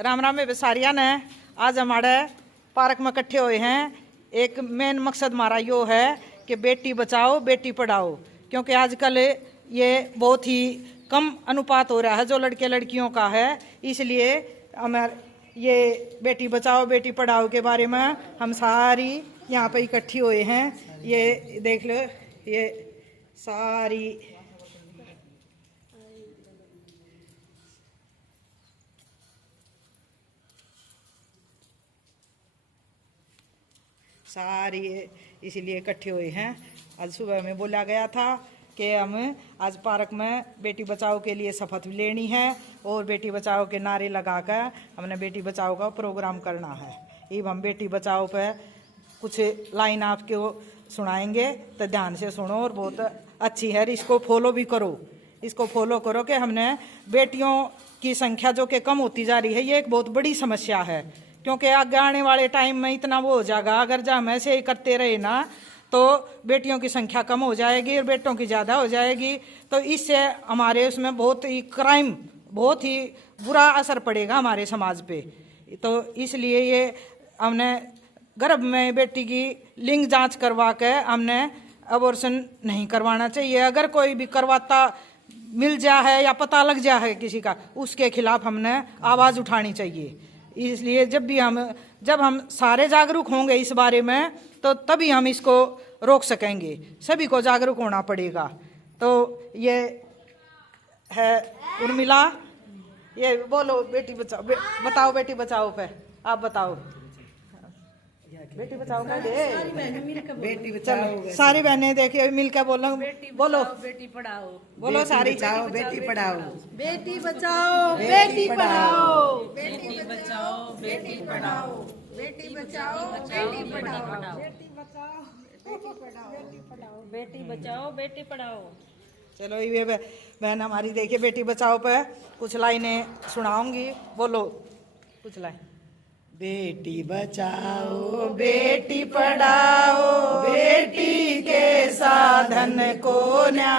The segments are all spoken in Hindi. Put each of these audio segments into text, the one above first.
राम राम में सारिया ने आज हमारे पार्क में इकट्ठे हुए हैं। एक मेन मकसद हमारा यो है कि बेटी बचाओ बेटी पढ़ाओ, क्योंकि आजकल ये बहुत ही कम अनुपात हो रहा है जो लड़के लड़कियों का है। इसलिए हमारे ये बेटी बचाओ बेटी पढ़ाओ के बारे में हम सारी यहाँ पे इकट्ठी हुए हैं। ये देख लो, ये सारी इसीलिए इकट्ठे हुए हैं। आज सुबह में बोला गया था कि हम आज पार्क में बेटी बचाओ के लिए शपथ लेनी है और बेटी बचाओ के नारे लगाकर हमने बेटी बचाओ का प्रोग्राम करना है। अब हम बेटी बचाओ पे कुछ लाइन आपको सुनाएंगे, तो ध्यान से सुनो और बहुत अच्छी है, इसको फॉलो भी करो। इसको फॉलो करो कि हमने बेटियों की संख्या जो कि कम होती जा रही है, ये एक बहुत बड़ी समस्या है। क्योंकि आगे आने वाले टाइम में इतना वो हो जाएगा, अगर जब हम ऐसे ही करते रहे ना तो बेटियों की संख्या कम हो जाएगी और बेटों की ज़्यादा हो जाएगी। तो इससे हमारे उसमें बहुत ही क्राइम, बहुत ही बुरा असर पड़ेगा हमारे समाज पे। तो इसलिए ये हमने गर्भ में बेटी की लिंग जांच करवा के हमने अबॉर्शन नहीं करवाना चाहिए। अगर कोई भी करवाता मिल जा है या पता लग जा है किसी का, उसके खिलाफ हमने आवाज़ उठानी चाहिए। इसलिए जब हम सारे जागरूक होंगे इस बारे में, तो तभी हम इसको रोक सकेंगे। सभी को जागरूक होना पड़ेगा। तो ये है उर्मिला, ये बोलो बेटी बचाओ बताओ बेटी बचाओ पे आप बताओ। बेटी बचाओ का बेटी बचाओ, सारी बहनें देखिए मिलकर बोलो बोलो बेटी पढ़ाओ, बोलो सारी बचाओ बेटी पढ़ाओ, बेटी बचाओ बेटी पढ़ाओ, बेटी बचाओ बेटी पढ़ाओ, बेटी बचाओ बेटी पढ़ाओ, बेटी बचाओ बेटी पढ़ाओ। चलो ये बहन हमारी देखिए बेटी बचाओ पे कुछ लाइनें सुनाऊंगी, बोलो कुछ लाइन। बेटी बचाओ बेटी पढ़ाओ, बेटी के साधन को न्या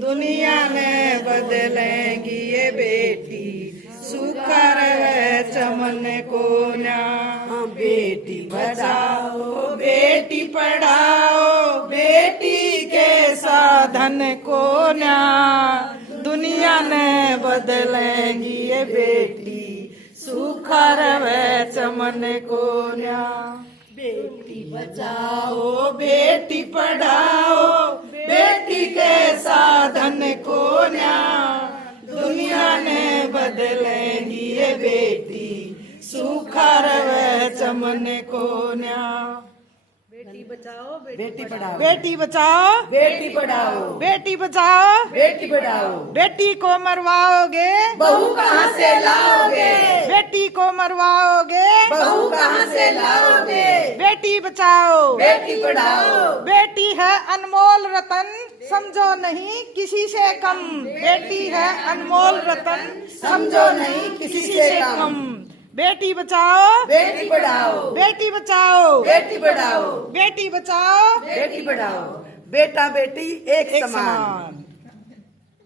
दुनिया में बदलेंगी ये बेटी, सुखर है चमन को न्या। बेटी बचाओ बेटी पढ़ाओ, बेटी के साधन को न्या दुनिया में बदलेंगी ये बेटी, सुखर है चमन को न्या। बेटी बचाओ बेटी पढ़ाओ, बेटी के साधन को न्या दुनिया ने बदलेंगी ये बेटी, सुखर है चमन को न्या। बेटी बचाओ बेटी पढ़ाओ, बेटी बचाओ बेटी पढ़ाओ, बेटी बचाओ बेटी पढ़ाओ। बेटी को मरवाओगे बहू कहाँ से लाओगे, बेटी को मरवाओगे बहू कहाँ से लाओगे। बेटी बचाओ बेटी पढ़ाओ, बेटी है अनमोल रतन, समझो नहीं किसी से कम। बेटी है अनमोल रतन, समझो नहीं किसी से कम। बेटी बचाओ बेटी पढ़ाओ, बेटी बचाओ बेटी पढ़ाओ, बेटी बचाओ बेटी पढ़ाओ। बेटा बेटी एक समान।